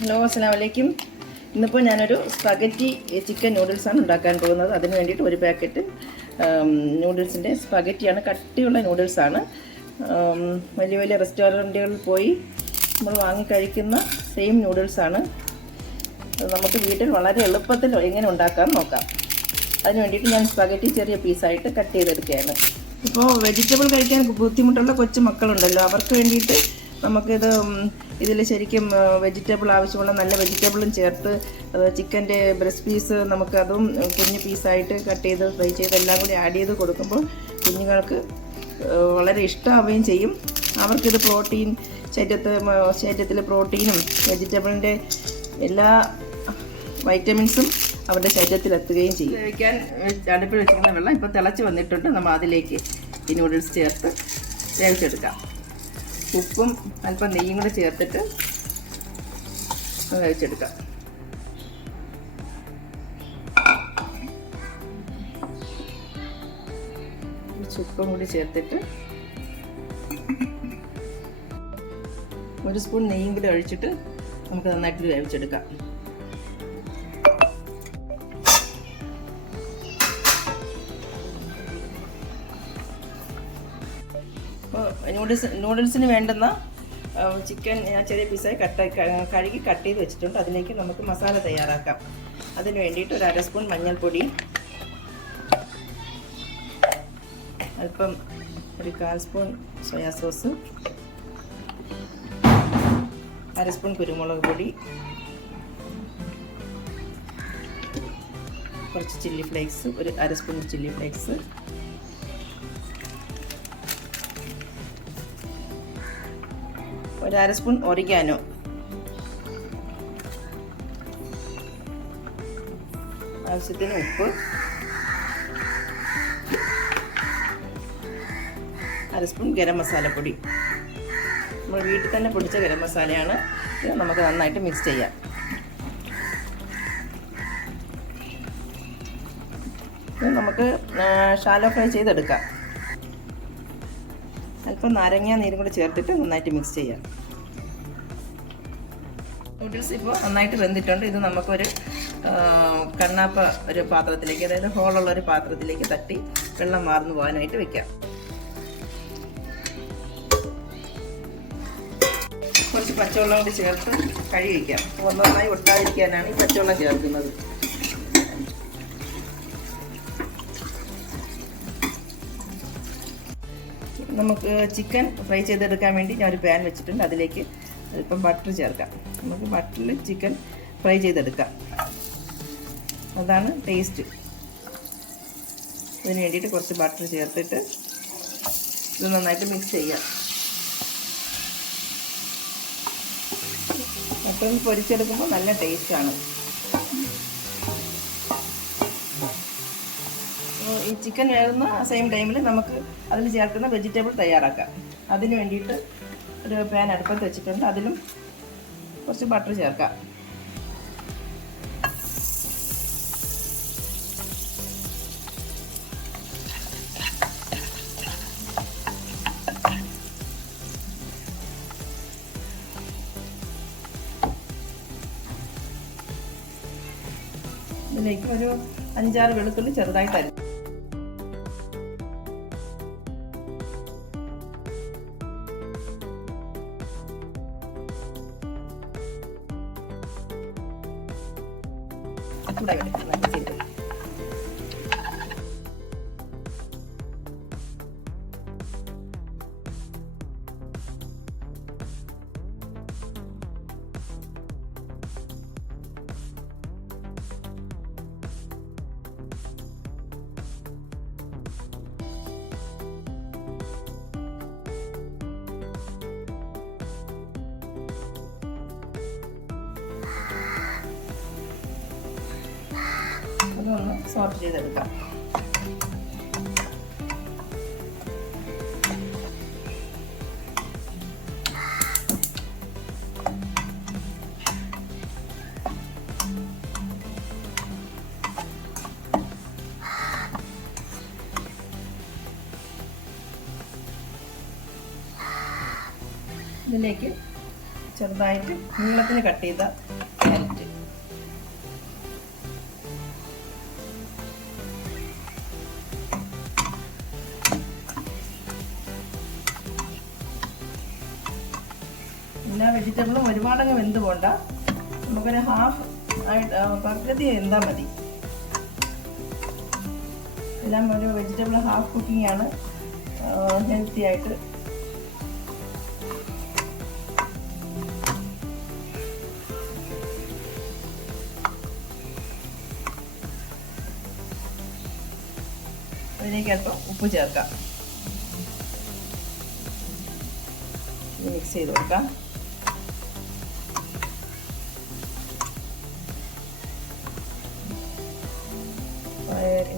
Hello അസ്സാം വലൈക്കും ഇന്നിപ്പോൾ ഞാനൊരു സ്പഗറ്റി ചിക്കൻ നൂഡിൽസാണ് ഉണ്ടാക്കാൻ പോകുന്നത്. അതിന് വേണ്ടിയിട്ട് ഒരു പാക്കറ്റ് നൂഡിൽസിന്റെ സ്പഗറ്റിയാണ്. കട്ടിയുള്ള നൂഡിൽസാണ്. വലിയ വലിയ റെസ്റ്റോറന്റുകളിൽ പോയി നമ്മൾ വാങ്ങി കഴിക്കുന്ന സെയിം നൂഡിൽസാണ്. നമുക്ക് വീട്ടിൽ വളരെ എളുപ്പത്തിൽ എങ്ങനെ ഉണ്ടാക്കാൻ നോക്കാം. അതിന് വേണ്ടിയിട്ട് ഞാൻ സ്പഗറ്റി ചെറിയ പീസായിട്ട് കട്ട് ചെയ്തെടുക്കുകയാണ്. ഇപ്പോൾ വെജിറ്റബിൾ കഴിക്കാൻ ബുദ്ധിമുട്ടുള്ള കൊച്ചു മക്കളുണ്ടല്ലോ. അവർക്ക് വേണ്ടിയിട്ട് നമുക്കിത് ഇതിൽ ശരിക്കും വെജിറ്റബിൾ ആവശ്യമുള്ള നല്ല വെജിറ്റബിളും ചേർത്ത് ചിക്കന്റെ ബ്രസ്റ്റ് പീസ് നമുക്കതും കുഞ്ഞ് പീസായിട്ട് കട്ട് ചെയ്ത് ഫ്രൈ ചെയ്ത് എല്ലാം കൂടി ആഡ് ചെയ്ത് കൊടുക്കുമ്പോൾ കുഞ്ഞുങ്ങൾക്ക് വളരെ ഇഷ്ടമാവുകയും ചെയ്യും. അവർക്കിത് പ്രോട്ടീൻ ശരീരത്ത് ശരീരത്തിൽ പ്രോട്ടീനും വെജിറ്റബിളിന്റെ എല്ലാ വൈറ്റമിൻസും അവരുടെ ശരീരത്തിൽ എത്തുകയും ചെയ്യും. കഴിക്കാൻ അടുപ്പിൽ വെച്ചിരിക്കുന്ന വെള്ളം ഇപ്പോൾ തിളച്ച് വന്നിട്ടുണ്ട്. നമ്മൾ അതിലേക്ക് ഈ നൂഡിൽസ് ചേർത്ത് വേവിച്ചെടുക്കാം. ഉപ്പും അല്പം നെയ്യും കൂടെ ചേർത്തിട്ട് വേവിച്ചെടുക്കാം. ഉപ്പും കൂടി ചേർത്തിട്ട് ഒരു സ്പൂൺ നെയ്യും കൂടി ഒഴിച്ചിട്ട് നമുക്ക് നന്നായിട്ട് വേവിച്ചെടുക്കാം. അപ്പോൾ നൂഡിൽസ് നൂഡിൽസിന് വേണ്ടുന്ന ചിക്കൻ ഞാൻ ചെറിയ പീസായി കട്ട് കഴുകി കട്ട് ചെയ്ത് വെച്ചിട്ടുണ്ട്. അതിലേക്ക് നമുക്ക് മസാല തയ്യാറാക്കാം. അതിന് വേണ്ടിയിട്ട് ഒരു അര സ്പൂൺ മഞ്ഞൾപ്പൊടി. അല്പം ഒരു കാൽ സ്പൂൺ സോയാ സോസ് അര സ്പൂൺ കുരുമുളക് പൊടി. കുറച്ച് ചില്ലി ഫ്ലേക്സ് ഒരു അര സ്പൂൺ ചില്ലി ഫ്ലേക്സ് ഒരു സ്പൂൺ ഒറിഗാനോ ആവശ്യത്തിന് ഉപ്പ്. അര സ്പൂൺ ഗരം മസാലപ്പൊടി. നമ്മൾ വീട്ടിൽ തന്നെ പൊടിച്ച ഗരം മസാലയാണ്. ഇത് നമുക്ക് നന്നായിട്ട് മിക്സ് ചെയ്യാം. നമുക്ക് ഷാലോ ഫ്രൈ ചെയ്തെടുക്കാം. അല്പം നാരങ്ങ നീരും കൂടി ചേർത്തിട്ട് നന്നായിട്ട് മിക്സ് ചെയ്യാം. നൂഡിൽസ് ഇപ്പോൾ നന്നായിട്ട് വെന്തിട്ടുണ്ട്. ഇത് നമുക്കൊരു കണ്ണാപ്പ ഒരു പാത്രത്തിലേക്ക് അതായത് ഹോളുള്ള ഒരു പാത്രത്തിലേക്ക് തട്ടി വെള്ളം മാർന്നു പോകാനായിട്ട് വെക്കാം. കുറച്ച് പച്ചവെള്ളം കൂടി ചേർത്ത് കഴുകി വയ്ക്കാം ഒന്നൊന്നായി ഒട്ടാതിരിക്കാനാണ് ഈ പച്ചവെള്ളം ചേർക്കുന്നത്. നമുക്ക് ചിക്കൻ ഫ്രൈ ചെയ്തെടുക്കാൻ വേണ്ടി ഞാൻ ഒരു പാൻ വെച്ചിട്ടുണ്ട്. അതിലേക്ക് അല്പം ബട്ടർ ചേർക്കാം. നമുക്ക് ബട്ടറിൽ ചിക്കൻ ഫ്രൈ ചെയ്തെടുക്കാം. അതാണ് ടേസ്റ്റ് അതിന് വേണ്ടിയിട്ട് കുറച്ച് ബട്ടർ ചേർത്തിട്ട് ഇത് നന്നായിട്ട് മിക്സ് ചെയ്യാം. ബട്ടർ പൊരിച്ചെടുക്കുമ്പോൾ നല്ല ടേസ്റ്റാണ് ഈ ചിക്കൻ വേകുന്ന സെയിം ടൈമിൽ നമുക്ക് അതിൽ ചേർക്കുന്ന വെജിറ്റബിൾ തയ്യാറാക്കാം. അതിന് വേണ്ടിയിട്ട് ഒരു പാൻ അടുപ്പത്ത് വെച്ചിട്ടുണ്ട്. അതിലും കുറച്ച് ബട്ടർ ചേർക്കാം. ഇതിലേക്ക് ഒരു അഞ്ചാറ് വെളുത്തുള്ളി ചെറുതായിട്ട് അരി ചൂടായി ചെയ്ത്. സോർട്ട് ചെയ്തെടുക്കാം ഇതിലേക്ക് ചെറുതായിട്ട് നീളത്തിന് കട്ട് ചെയ്ത എല്ലാ വെജിറ്റബിളും ഒരുപാടങ്ങ് വെന്ത് പോണ്ട നമുക്കൊരു ഹാഫ് ആയിട്ട് പകുതി എന്താ മതി. എല്ലാം ഒരു വെജിറ്റബിൾ ഹാഫ് കുക്കിംഗ് ആണ്. ഹെൽത്തി ആയിട്ട്. അതിലേക്ക് അല്പം ഉപ്പ് ചേർക്കാം. മിക്സ് ചെയ്ത് കൊടുക്കാം.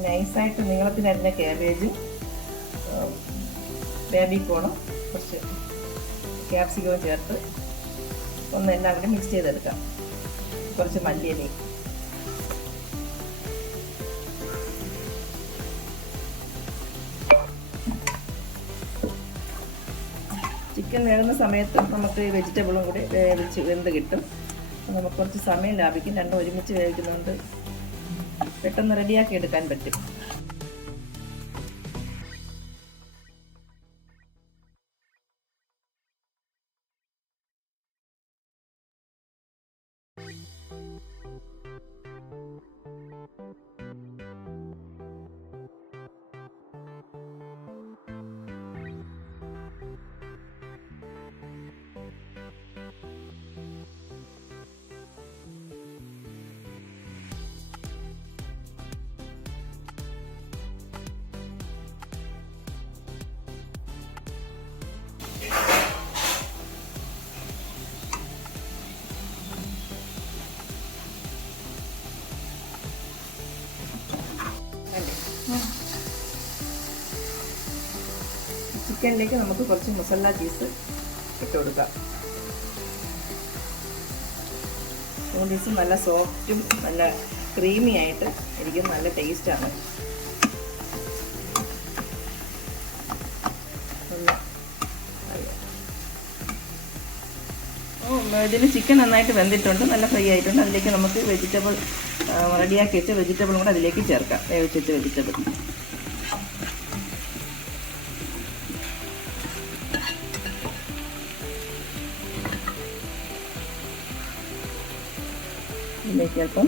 നൈസായിട്ട് കാബേജ് ബേബി കോണും കുറച്ച് ക്യാപ്സിക്കവും ചേർത്ത് ഒന്ന് എല്ലാം കൂടി മിക്സ് ചെയ്തെടുക്കാം. കുറച്ച് മല്ലിയിലയും. ചിക്കൻ വേകുന്ന സമയത്ത് നമുക്ക് വെജിറ്റബിളും കൂടി വേവിച്ച് വെന്ത് കിട്ടും. നമുക്ക് കുറച്ച് സമയം ലാഭിക്കും. രണ്ടും ഒരുമിച്ച് വേവിക്കുന്നതുകൊണ്ട് പെട്ടെന്ന് റെഡിയാക്കി എടുക്കാൻ പറ്റും. ചിക്കനിലേക്ക് നമുക്ക് കുറച്ച് മസാല ചീസ് ഇട്ട് കൊടുക്കാം. നൂഡിൽസ് നല്ല സോഫ്റ്റും നല്ല ക്രീമി ആയിട്ട് ഇരിക്കും നല്ല ടേസ്റ്റാണ് ഇതിൽ ചിക്കൻ നന്നായിട്ട് വെന്തിട്ടുണ്ട്. നല്ല ഫ്രൈ ആയിട്ടുണ്ട്. അതിലേക്ക് നമുക്ക് വെജിറ്റബിൾ റെഡിയാക്കി വെച്ച വെജിറ്റബിളും കൂടെ അതിലേക്ക് ചേർക്കാം. വേവിച്ച് വെച്ച വെജിറ്റബിൾ ഇതിലേക്ക് അല്പം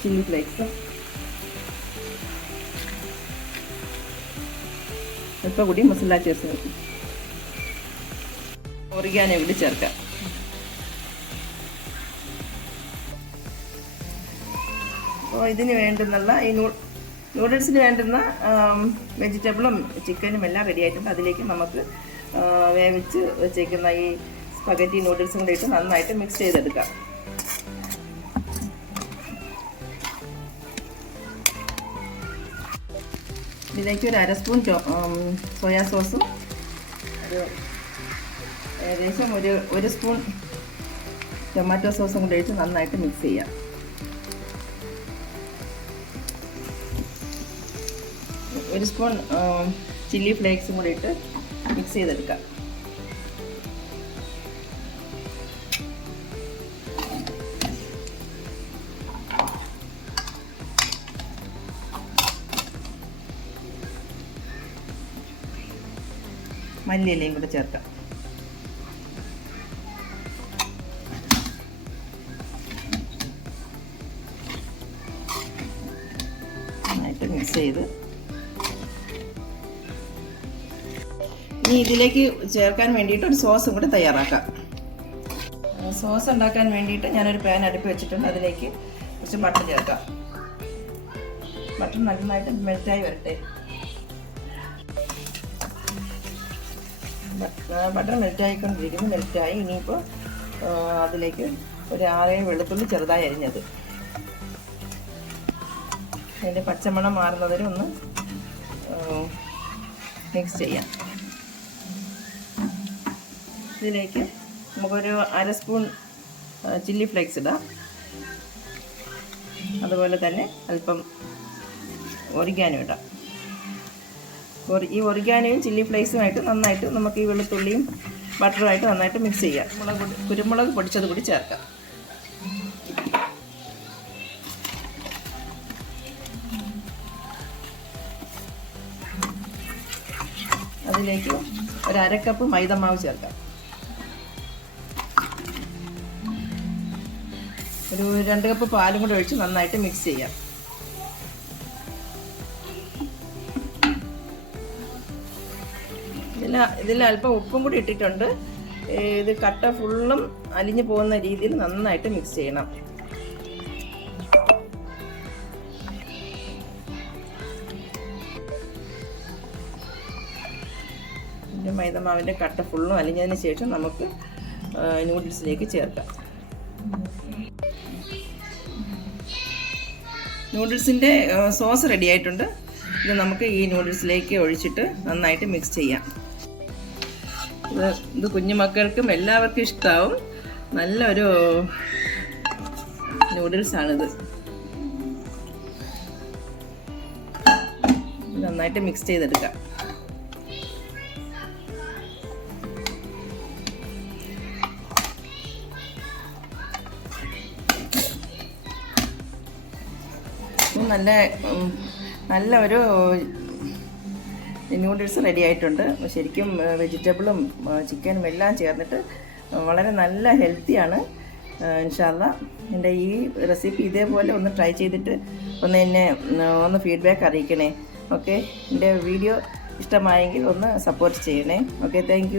ചില്ലി ഫ്ലേക്സ് അല്പം കൂടി മസാല ചേർത്ത് ഒറിഗാനോ കൂടി ചേർക്കാം അപ്പോൾ ഇതിന് വേണ്ടുന്നുള്ള ഈ നൂഡിൽസിന് വേണ്ടുന്ന വെജിറ്റബിളും ചിക്കനും എല്ലാം റെഡി ആയിട്ടുണ്ട്. അതിലേക്ക് നമുക്ക് വേവിച്ച് വെച്ചേക്കുന്ന ഈ സ്പഗറ്റി നൂഡിൽസും കൂടി ഇട്ട് നന്നായിട്ട് മിക്സ് ചെയ്തെടുക്കാം. ഇതിലേക്ക് ഒരു അര സ്പൂൺ സോയാ സോസും ഒരു ഏകദേശം ഒരു ഒരു സ്പൂൺ ടൊമാറ്റോ സോസും കൂടി ഒഴിച്ച് നന്നായിട്ട് മിക്സ് ചെയ്യാം. ഒരു സ്പൂൺ ചില്ലി ഫ്ലേക്സും കൂടി ഇട്ട് മിക്സ് ചെയ്തെടുക്കാം. മല്ലിയിലയും കൂടെ ചേർക്കാം. നന്നായിട്ട് മിക്സ് ചെയ്ത്. ഇനി ഇതിലേക്ക് ചേർക്കാൻ വേണ്ടിയിട്ട് ഒരു സോസും കൂടെ തയ്യാറാക്കാം. സോസ് ഉണ്ടാക്കാൻ വേണ്ടിയിട്ട് ഞാനൊരു പാൻ അടുപ്പ് വെച്ചിട്ടുണ്ട്. അതിലേക്ക് കുറച്ച് ബട്ടർ ചേർക്കാം. ബട്ടർ നന്നായിട്ട് മെൽറ്റായി വരട്ടെ. ബട്ടർ മെൽറ്റായിക്കൊണ്ടിരിക്കുന്നു മെൽറ്റായി ഇനിയിപ്പോൾ അതിലേക്ക് ഒരു ആറേഴ് വെളുത്തുള്ളി ചെറുതായി അരിഞ്ഞത്. അതിന്റെ പച്ചമണം മാറുന്നതിന് ഒന്ന് മിക്സ് ചെയ്യാം. ഇതിലേക്ക് നമുക്കൊരു അര സ്പൂൺ ചില്ലി ഫ്ലേക്സ് ഇടാം. അതുപോലെ തന്നെ അല്പം ഒരിക്കാനും ഇടാം. ഈ ഒറിഗാനയും ചില്ലി ഫ്ലേക്സുമായിട്ട് നന്നായിട്ട് നമുക്ക് ഈ വെളുത്തുള്ളിയും ബട്ടറുമായിട്ട് നന്നായിട്ട് മിക്സ് ചെയ്യാം. മുളക് കുരുമുളക് പൊടിച്ചത് കൂടി ചേർക്കാം. അതിലേക്ക് ഒരു അരക്കപ്പ് മൈദമാവ് ചേർക്കാം. ഒരു രണ്ട് കപ്പ് പാലും കൂടെ ഒഴിച്ച് നന്നായിട്ട് മിക്സ് ചെയ്യാം. ഇതിൽ ഇതിൽ അല്പം ഉപ്പും കൂടി ഇട്ടിട്ടുണ്ട്. ഇത് കട്ട ഫുള്ളും അലിഞ്ഞു പോകുന്ന രീതിയിൽ നന്നായിട്ട് മിക്സ് ചെയ്യണം. പിന്നെ മൈദമാവിന്റെ കട്ട ഫുള്ളും അലിഞ്ഞതിന് ശേഷം നമുക്ക് നൂഡിൽസിലേക്ക് ചേർക്കാം. നൂഡിൽസിന്റെ സോസ് റെഡി ആയിട്ടുണ്ട്. ഇത് നമുക്ക് ഈ നൂഡിൽസിലേക്ക് ഒഴിച്ചിട്ട് നന്നായിട്ട് മിക്സ് ചെയ്യാം. ഇത് കുഞ്ഞുമക്കൾക്കും എല്ലാവർക്കും ഇഷ്ടമാവും നല്ലൊരു നൂഡിൽസാണിത്. നന്നായിട്ട് മിക്സ് ചെയ്തെടുക്കാം. നല്ല നല്ല ഒരു നൂഡിൽസ് റെഡി ആയിട്ടുണ്ട്. ശരിക്കും വെജിറ്റബിളും ചിക്കനും എല്ലാം ചേർന്നിട്ട് വളരെ നല്ല ഹെൽത്തിയാണ് ഇൻഷാല്ല എന്റെ ഈ റെസിപ്പി ഇതേപോലെ ഒന്ന് ട്രൈ ചെയ്തിട്ട് ഒന്ന് എന്നെ ഒന്ന് ഫീഡ്ബാക്ക് അറിയിക്കണേ. ഓക്കെ എന്റെ വീഡിയോ ഇഷ്ടമായെങ്കിൽ ഒന്ന് സപ്പോർട്ട് ചെയ്യണേ. Okay thank